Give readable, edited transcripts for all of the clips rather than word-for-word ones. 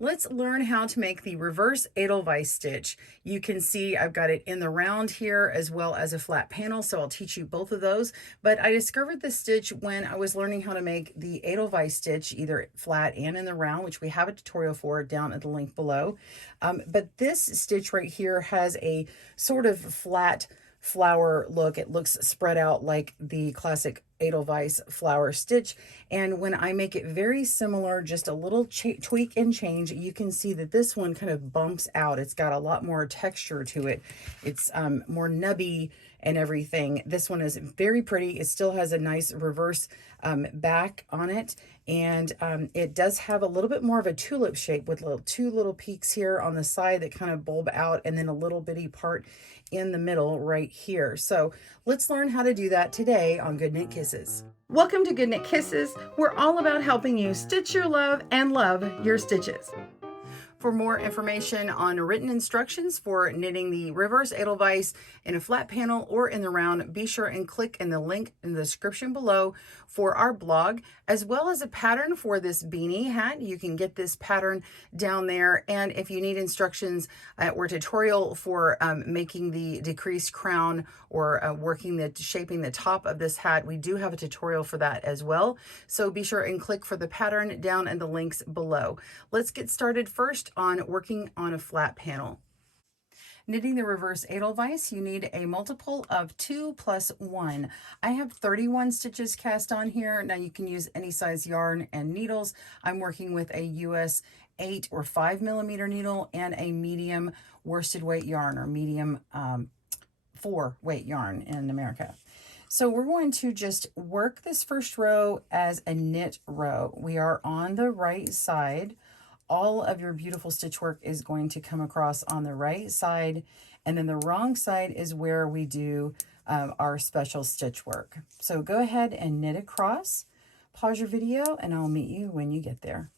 Let's learn how to make the reverse Edelweiss stitch. You can see I've got it in the round here as well as a flat panel, so I'll teach you both of those. But I discovered this stitch when I was learning how to make the Edelweiss stitch, either flat and in the round, which we have a tutorial for down at the link below. But this stitch right here has a sort of flat flower look. It looks spread out like the classic Edelweiss flower stitch. And when I make it very similar, just a little tweak and change, you can see that this one kind of bumps out. It's got a lot more texture to it. It's more nubby and everything. This one is very pretty. It still has a nice reverse back on it. And it does have a little bit more of a tulip shape with two little peaks here on the side that kind of bulb out, and then a little bitty part in the middle right here. So let's learn how to do that today on Good Knit Kisses. Welcome to Good Knit Kisses. We're all about helping you stitch your love and love your stitches. For more information on written instructions for knitting the reverse Edelweiss in a flat panel or in the round, be sure and click in the link in the description below for our blog, as well as a pattern for this beanie hat. You can get this pattern down there. And if you need instructions or tutorial for making the decreased crown or shaping the top of this hat, we do have a tutorial for that as well. So be sure and click for the pattern down in the links below. Let's get started first on working on a flat panel. Knitting the reverse Edelweiss, you need a multiple of 2 plus 1. I have 31 stitches cast on here. Now you can use any size yarn and needles. I'm working with a US 8 or 5 millimeter needle and a medium worsted weight yarn, or medium 4 weight yarn in America. So we're going to just work this first row as a knit row. We are on the right side. All of your beautiful stitch work is going to come across on the right side, and then the wrong side is where we do our special stitch work. So go ahead and knit across, pause your video, and I'll meet you when you get there.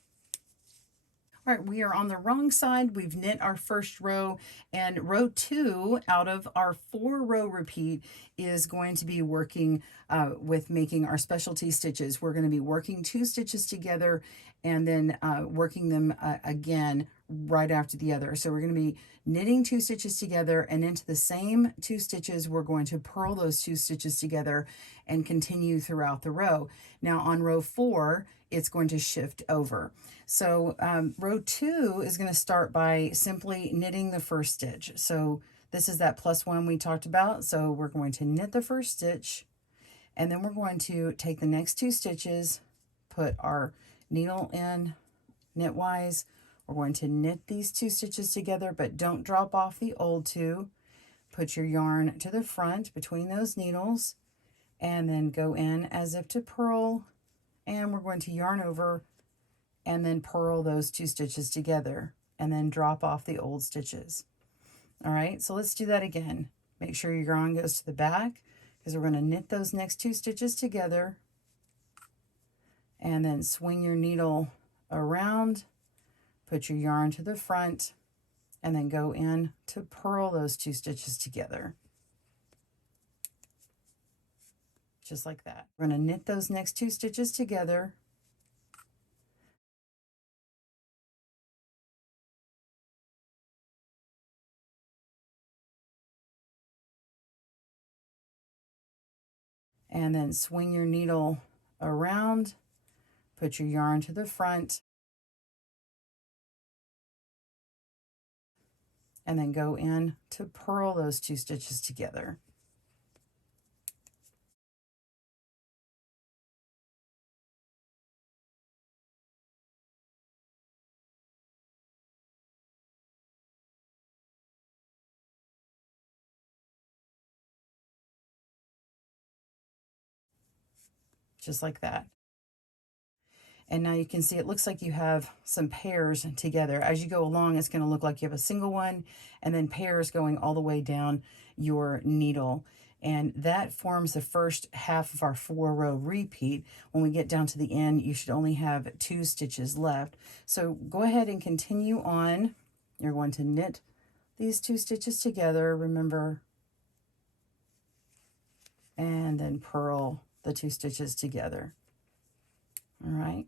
All right, we are on the wrong side. We've knit our first row, and row 2 out of our 4-row repeat is going to be working with making our specialty stitches. We're going to be working 2 stitches together and then working them again right after the other. So we're going to be knitting 2 stitches together, and into the same 2 stitches, we're going to purl those 2 stitches together and continue throughout the row. Now on row 4, it's going to shift over. So row 2 is going to start by simply knitting the first stitch. So this is that plus 1 we talked about. So we're going to knit the first stitch, and then we're going to take the next 2 stitches, put our needle in knitwise. We're going to knit these 2 stitches together, but don't drop off the old 2. Put your yarn to the front between those needles, and then go in as if to purl, and we're going to yarn over and then purl those 2 stitches together, and then drop off the old stitches. All right, so let's do that again. Make sure your yarn goes to the back, because we're going to knit those next 2 stitches together, and then swing your needle around, put your yarn to the front, and then go in to purl those 2 stitches together. Just like that. We're going to knit those next 2 stitches together, and then swing your needle around, put your yarn to the front, and then go in to purl those 2 stitches together. Just like that. And now you can see it looks like you have some pairs together. As you go along, it's going to look like you have a single one and then pairs going all the way down your needle. And that forms the first half of our 4-row repeat. When we get down to the end, you should only have 2 stitches left. So go ahead and continue on. You're going to knit these 2 stitches together, remember, and then purl the 2 stitches together. All right.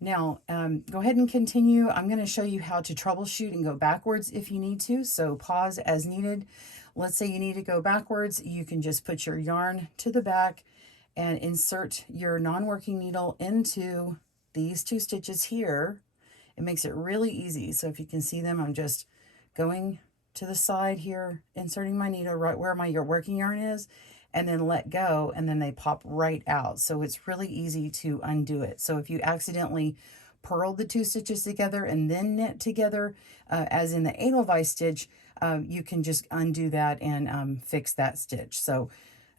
Now, go ahead and continue. I'm going to show you how to troubleshoot and go backwards if you need to. So pause as needed. Let's say you need to go backwards. You can just put your yarn to the back and insert your non-working needle into these 2 stitches here. It makes it really easy. So if you can see them, I'm just going to the side here, inserting my needle right where my working yarn is, and then let go, and then they pop right out. So it's really easy to undo it. So if you accidentally purled the 2 stitches together and then knit together, as in the Edelweiss stitch, you can just undo that and fix that stitch. So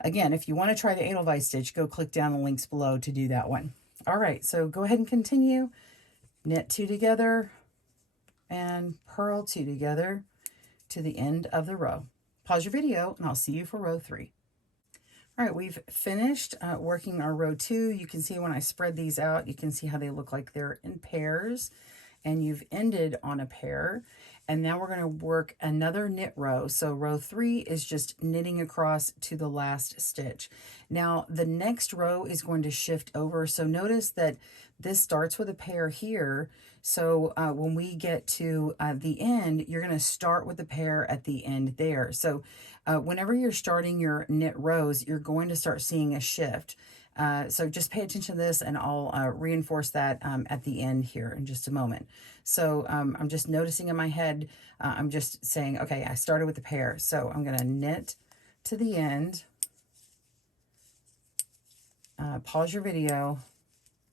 again, if you want to try the Edelweiss stitch, go click down the links below to do that one. All right, so go ahead and continue. Knit 2 together and purl 2 together to the end of the row. Pause your video and I'll see you for row 3. All right, we've finished working our row 2. You can see when I spread these out, you can see how they look like they're in pairs, and you've ended on a pair. And now we're going to work another knit row. So row 3 is just knitting across to the last stitch. Now the next row is going to shift over. So notice that this starts with a pair here. So when we get to the end, you're going to start with the pair at the end there. So whenever you're starting your knit rows, you're going to start seeing a shift. So just pay attention to this, and I'll reinforce that at the end here in just a moment. So I'm just noticing in my head, I'm just saying, okay, I started with the pair. So I'm going to knit to the end, pause your video,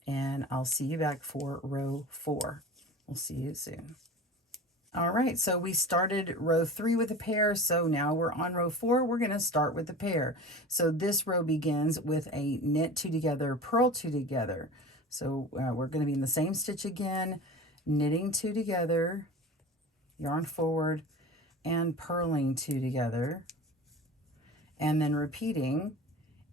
and I'll see you back for row 4. We'll see you soon. All right, so we started row 3 with a pair, so now we're on row 4. We're going to start with the pair. So this row begins with a knit 2 together, purl 2 together. So we're going to be in the same stitch again, knitting 2 together, yarn forward, and purling 2 together, and then repeating.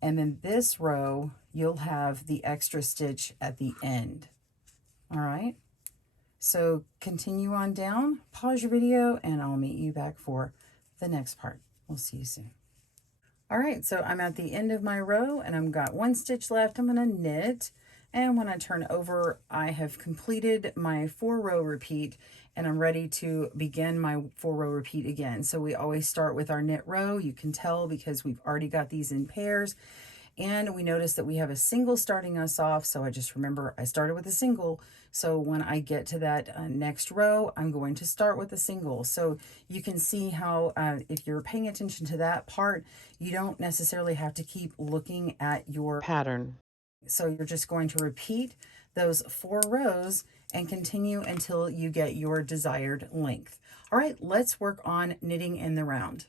And then this row, you'll have the extra stitch at the end. All right. So continue on down, pause your video, and I'll meet you back for the next part. We'll see you soon. All right, so I'm at the end of my row and I've got 1 stitch left. I'm going to knit, and when I turn over, I have completed my 4-row repeat, and I'm ready to begin my 4-row repeat again. So we always start with our knit row. You can tell because we've already got these in pairs. And we notice that we have a single starting us off. So I just remember I started with a single. So when I get to that next row, I'm going to start with a single. So you can see how if you're paying attention to that part, you don't necessarily have to keep looking at your pattern. So you're just going to repeat those 4 rows and continue until you get your desired length. All right, let's work on knitting in the round.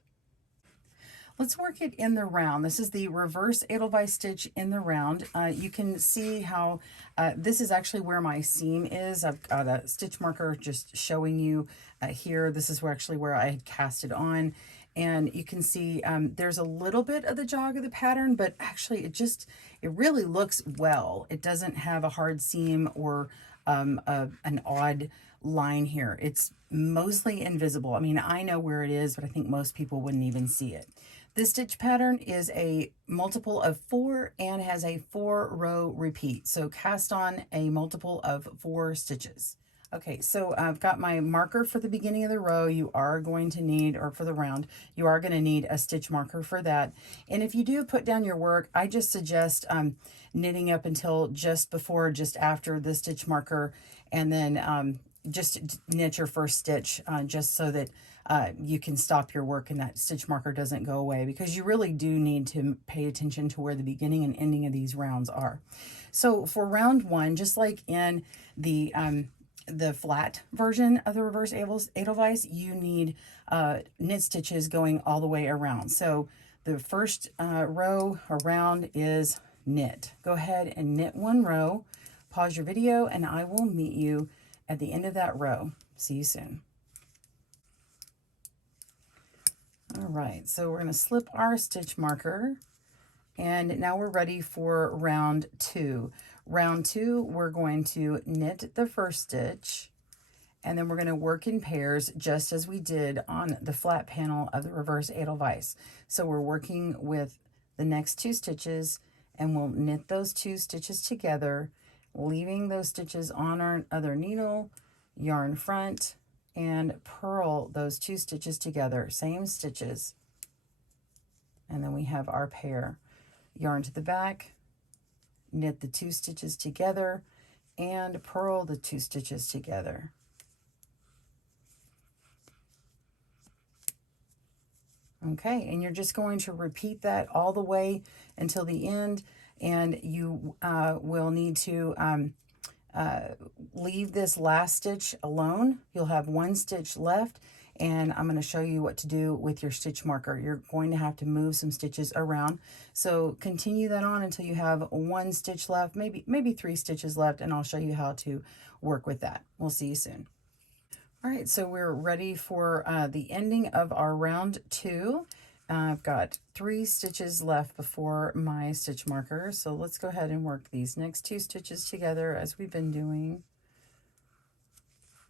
Let's work it in the round. This is the reverse Edelweiss stitch in the round. You can see how this is actually where my seam is. I've got a stitch marker just showing you here. This is actually where I had cast it on. And you can see there's a little bit of the jog of the pattern, but actually it really looks well. It doesn't have a hard seam or an odd line here. It's mostly invisible. I mean, I know where it is, but I think most people wouldn't even see it. This stitch pattern is a multiple of 4 and has a 4-row repeat. So cast on a multiple of 4 stitches. Okay, so I've got my marker for the beginning of the row. You are going to need, or for the round, you are going to need a stitch marker for that. And if you do put down your work, I just suggest knitting up until just before, just after the stitch marker, and then just knit your first stitch just so that you can stop your work and that stitch marker doesn't go away, because you really do need to pay attention to where the beginning and ending of these rounds are. So for round 1, just like in the flat version of the reverse Edelweiss, you need knit stitches going all the way around. So the first row around is knit. Go ahead and knit 1 row, pause your video, and I will meet you at the end of that row. See you soon. All right, so we're going to slip our stitch marker, and now we're ready for round 2. Round 2, we're going to knit the first stitch, and then we're going to work in pairs just as we did on the flat panel of the reverse Edelweiss. So we're working with the next 2 stitches, and we'll knit those 2 stitches together. leaving those stitches on our other needle, yarn front, and purl those 2 stitches together, same stitches. And then we have our pair. Yarn to the back, knit the 2 stitches together, and purl the 2 stitches together. Okay, and you're just going to repeat that all the way until the end, and you will need to leave this last stitch alone. You'll have 1 stitch left, and I'm going to show you what to do with your stitch marker. You're going to have to move some stitches around. So continue that on until you have 1 stitch left, maybe 3 stitches left, and I'll show you how to work with that. We'll see you soon. All right, so we're ready for the ending of our round 2. I've got 3 stitches left before my stitch marker, so let's go ahead and work these next 2 stitches together as we've been doing.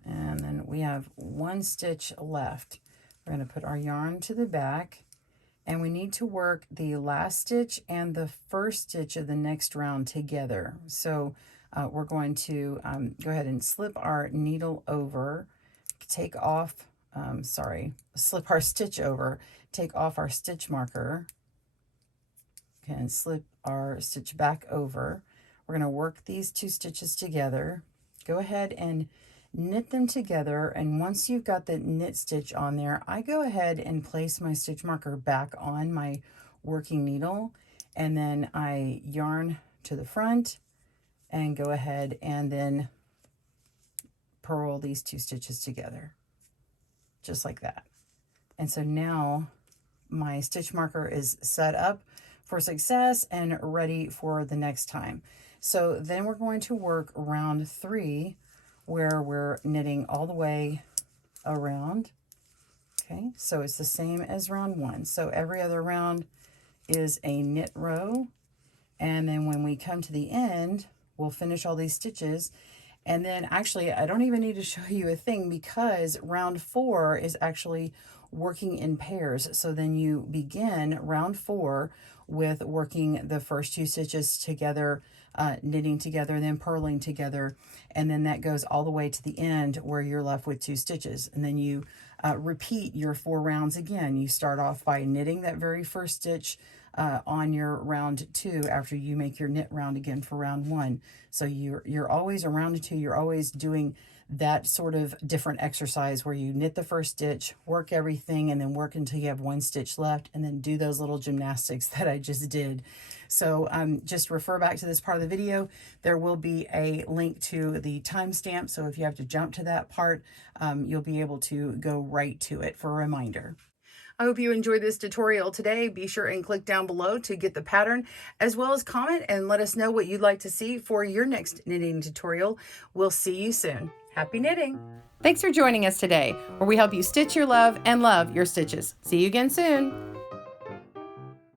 And then we have 1 stitch left. We're going to put our yarn to the back, and we need to work the last stitch and the first stitch of the next round together. So we're going to go ahead and slip our needle over, take off, slip our stitch over, take off our stitch marker, and slip our stitch back over. We're going to work these 2 stitches together. Go ahead and knit them together, and once you've got the knit stitch on there, I go ahead and place my stitch marker back on my working needle, and then I yarn to the front and go ahead and then purl these 2 stitches together, just like that. And so now my stitch marker is set up for success and ready for the next time. So then we're going to work round 3, where we're knitting all the way around. Okay, so it's the same as round 1. So every other round is a knit row, and then when we come to the end, we'll finish all these stitches. And then actually, I don't even need to show you a thing, because round 4 is actually working in pairs. So then you begin round 4 with working the first 2 stitches together, knitting together, then purling together, and then that goes all the way to the end where you're left with 2 stitches. And then you repeat your 4 rounds again. You start off by knitting that very first stitch on your round 2 after you make your knit round again for round 1. So you're always around 2, you're always doing that sort of different exercise where you knit the first stitch, work everything, and then work until you have 1 stitch left, and then do those little gymnastics that I just did. So just refer back to this part of the video. There will be a link to the timestamp, so if you have to jump to that part, you'll be able to go right to it for a reminder. I hope you enjoyed this tutorial today. Be sure and click down below to get the pattern, as well as comment and let us know what you'd like to see for your next knitting tutorial. We'll see you soon. Happy knitting! Thanks for joining us today, where we help you stitch your love and love your stitches. See you again soon.